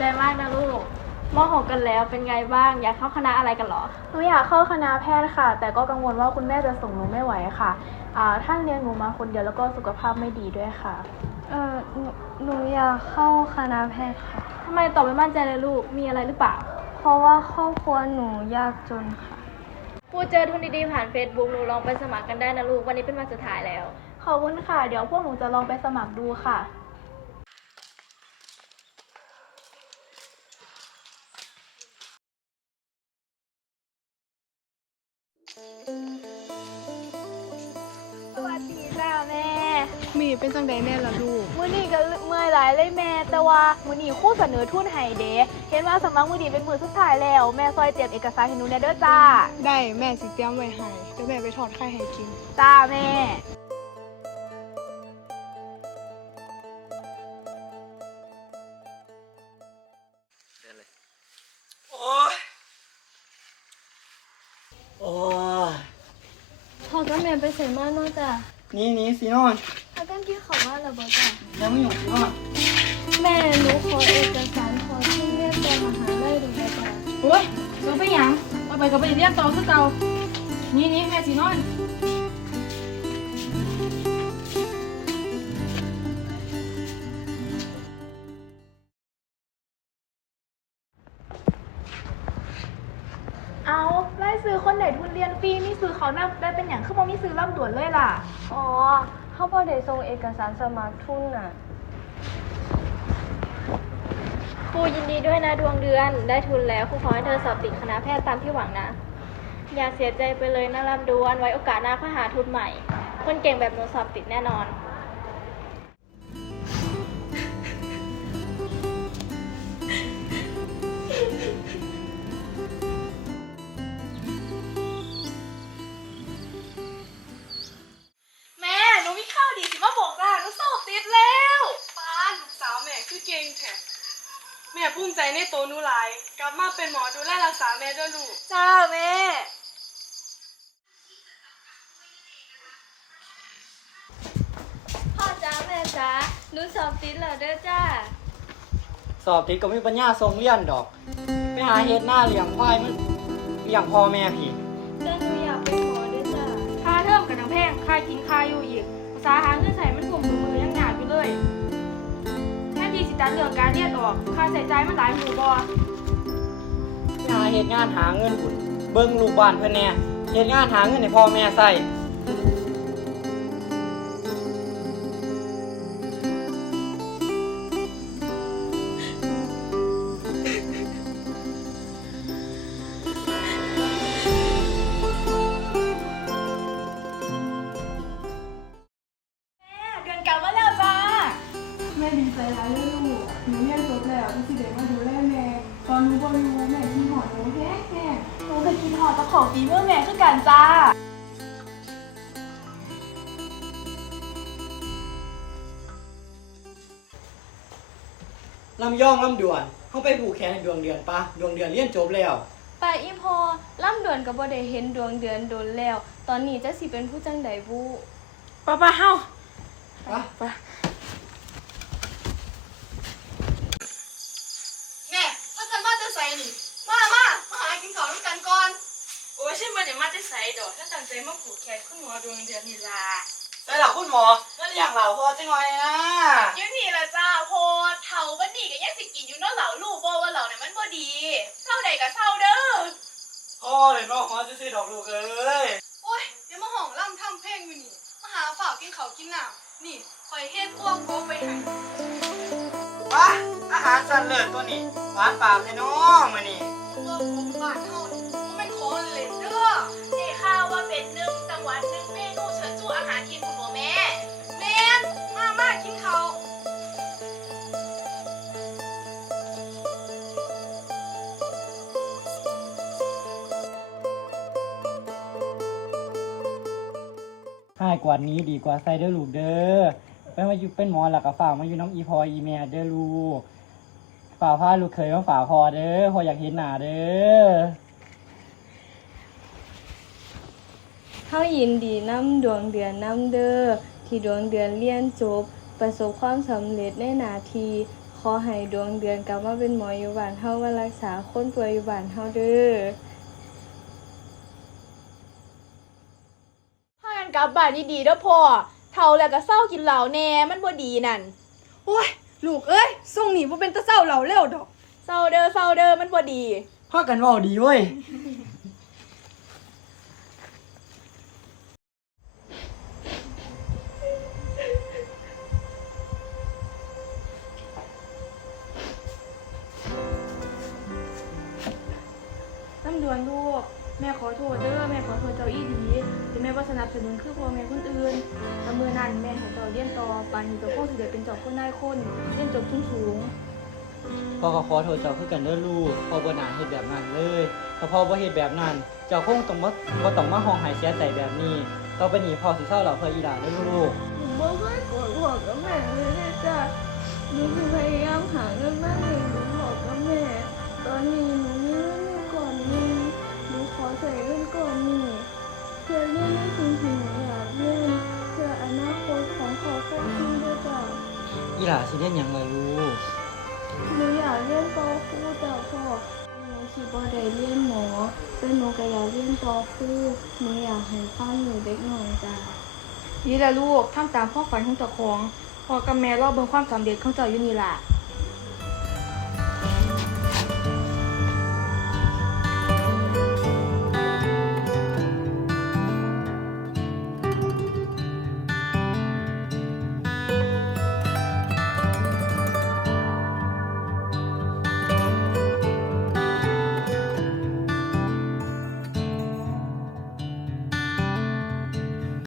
ใจมากนะลูกมหกกันแล้วเป็นไงบ้าง อยากเข้าคณะอะไรกันเหรอ หนูอยากเข้าคณะแพทย์ค่ะ แต่ก็กังวลว่าคุณแม่จะส่งหนูไม่ไหวค่ะอ่าท่านเลี้ยงหนูมาคนเดียวแล้วก็สุขภาพไม่ดีด้วยค่ะ เออหนูหนูอยากเข้าคณะแพทย์ค่ะ ทำไมตอบไม่มั่นใจเลยลูก มีอะไรหรือเปล่า เพราะว่าครอบครัวหนูยากจนค่ะ ครูเจอทุนดีๆผ่าน Facebook หนูลองไปสมัครกันได้นะลูก วันนี้เป็นวันสุดท้ายแล้ว ขอบคุณค่ะ เดี๋ยวพวกหนูจะลองไปสมัครดูค่ะ สวัสดีจ้าแม่ มีเป็นจังใดแน่ละลูก มือนี้ก็เมื่อยหลายเลยแม่ แต่ว่ามือนี้ครู่เสนอทุนให้เด้เห็นว่าสมัครมือนี้เป็นมือสุดท้ายแล้ว แม่ซอยเตรียมเอกสารให้หนูแน่เด้อจ้า ได้แม่สิเตรียมไว้ให้เดี๋ยวแม่ไปทอดไข่ให้กิน จ้าแม่ โอ้ยโอ้ย พอกับแม่ไปใส่มาเนาะจ้ะหนี่นี่สินอนพากันกินข้าวมาแล้วบ่จ้ะยังไม่อยู่สินอนแม่หนูขอเอกสารขอที่เรียกตัวมหาลัยดูได้จ้ะโอ้ยเราไปหยังเอาไปกับไปเรียนต่อคือเก่านี่นี่แม่สินอนเอาไล่ ซื้อคนไหนทุนเรียนฟรีมีซื้อเขานำได้เป็นอย่างคือบ่มีซื้อล่ำด่วนเลยล่ะ อ๋อเขาบ่ได้ส่งเอกสารสมัครทุนน่ะ ครูยินดีด้วยนะดวงเดือน ได้ทุนแล้วครูขอให้เธอสอบติดคณะแพทย์ตามที่หวังนะ อย่าเสียใจไปเลยนะลำดวนไว้โอกาสหน้าค่อยหาทุนใหม่ คนเก่งแบบหนูสอบติดแน่นอน ติดแล้วป้าลูกสาวแม่คือเก่งแท้แม่ภูมิใจในตัวหนูหลาย กลับมาเป็นหมอดูแลรักษาแม่ด้วยลูก จ้าแม่ พ่อจ้าแม่จ้าหนูสอบติดแล้วเด้อจ้า สอบติดก็มีปัญญาทรงเรียนดอก ไปหาเฮ็ดหน้าเลี้ยงควายมันเลี้ยงพ่อแม่พี่ แต่หนูอยากเป็นหมอด้วยจ้า ค่าเทอมกับนังแพงค่ากินค่าอยู่อีกภาษาหาเงินใส่มัน เรื่องการเรียนออก ค่าใส่ใจายมันหลายหมู่บอหาเฮ็ดงานหาเงินคุณเบิ่งลูกบ้านเพิ่นแหน่เฮ็ดงานหาเงินให้พ่อแม่ใส่ นูบ่อยู่แม่ที่หอหนูแห้แห้หนูเคยกินหอตะของฝีมือแม่คือกันจ้า ลำย่องลำดวนเฮาไปผูกแขนให้ดวงเดือนปะดวงเดือนเรียนจบแล้ว ไปอีพอล่ำด่วนกับบ่ได้เห็นดวงเดือนโดนแล้ว ตอนนี้จะสิเป็นผู้จังใดบูป้าป้าเฮาปะแม่ถ้ากันมาจะใส่นี่ มามามาหากินข้าวด้วยกันก่อน โอ้ยฉันมาเดี๋ยวมาจะใส่ดอกฉันตั้ง ใจมาผูกแขนคุณหมอดวงเดือนนี่ล่ะใส่หลักคุณหมอนั่นเลี้ยงเราพ่อจังหน่อยนะอยู่นี่ละจ้าโพดเถาบันนี่ก็ยังสิกินอยู่เนาะเหล่าลูกบ่ว่าเหล่าเนี่ยมันบ่ดีเศร้าใดก็เศร้าเด้อพ่อเลยน้องฮอซื้อๆดอกลูกเอ้ยโอ้ยเดี๋ยวมาห้องล่ำทำเพลงอยู่นี่มาหาฝากกินข้าวกินน้ำนี่คอยเฮ็ดพวกโกไปให้วะอาหารสันเลิศตัวนี้หวานปากให้น้องมื้อนี้พวกโกบ้านเฮานี่มันเป็นของเล่นเด้อ หายกว่านี้ดีกว่าใส่เด้อลูกเด้อไปมาอยู่เป็นหมอแล้วก็ฝามาอยู่น้องอีพออีแม่เด้อลูกฝากพาลูกเคยมาฝาพอเด้อพออยากเห็นหน้าเด้อเฮายินดีน้ำดวงเดือนน้ำเด้อที่ดวงเดือนเรียนจบ ประสบความสำเร็จในหนาทีขอให้ดวงเดือนกลับมาเป็นหมออยู่บ้านเฮามารักษาคนป่วยอยู่บ้านเฮาเด้อ พา กันกลับบ้านดีๆเด้อพ่อเฒ่าแล้วก็เศร้ากินเหล้าแน่มันบ่ดีนั่นโอ้ยลูกเอ้ยส่งหนีบ่เป็นตะเศร้าเหล่าเร็วดอก เศร้าเด้อเศร้าเด้อมันบ่ดี พ่อกันเว่าดีเว้ยลำดวนลูก แม่ขอโทษเด้อแม่ขอโทษเจ้าอีดีที่แม่บ่สนับสนุนคือพ่อแม่คนอื่นแต่มื้อนั้นแม่ให้เจ้าเรียนต่อปานนี้เจ้าคงสิได้เป็นเจ้าคนนายคนเรียนจบสูงๆพ่อก็ขอโทษเจ้าคือกันเด้อลูกพ่อบ่น่าเฮ็ดแบบนั้นเลยถ้าพ่อบ่เฮ็ดแบบนั้น เจ้าคงต้องบ่บ่ต้องมาห้องไห้เสียใจแบบนี้ต่อไปนี้พ่อสิเศร้าเหล่าเพื่ออีหลาเด้อลูกหนูบ่เคยโกรธพ่อกับแม่เลยนะจ้ะหนูพยายามหาเงิน สิเรียนหยังล่ะลูกหนูอยากเรียนปอครูจ้ะพ่อหนูสิบ่ได้เรียนหมอแต่หนูก็อยากเรียนปอครูหนูอยากให้ความรู้เด็กหน่อยจ้ะนี่แหละลูกทำตามความฝันของเจ้าของพ่อกับแม่รอเบิ่งความสำเร็จของเจ้าอยู่นี่ล่ะ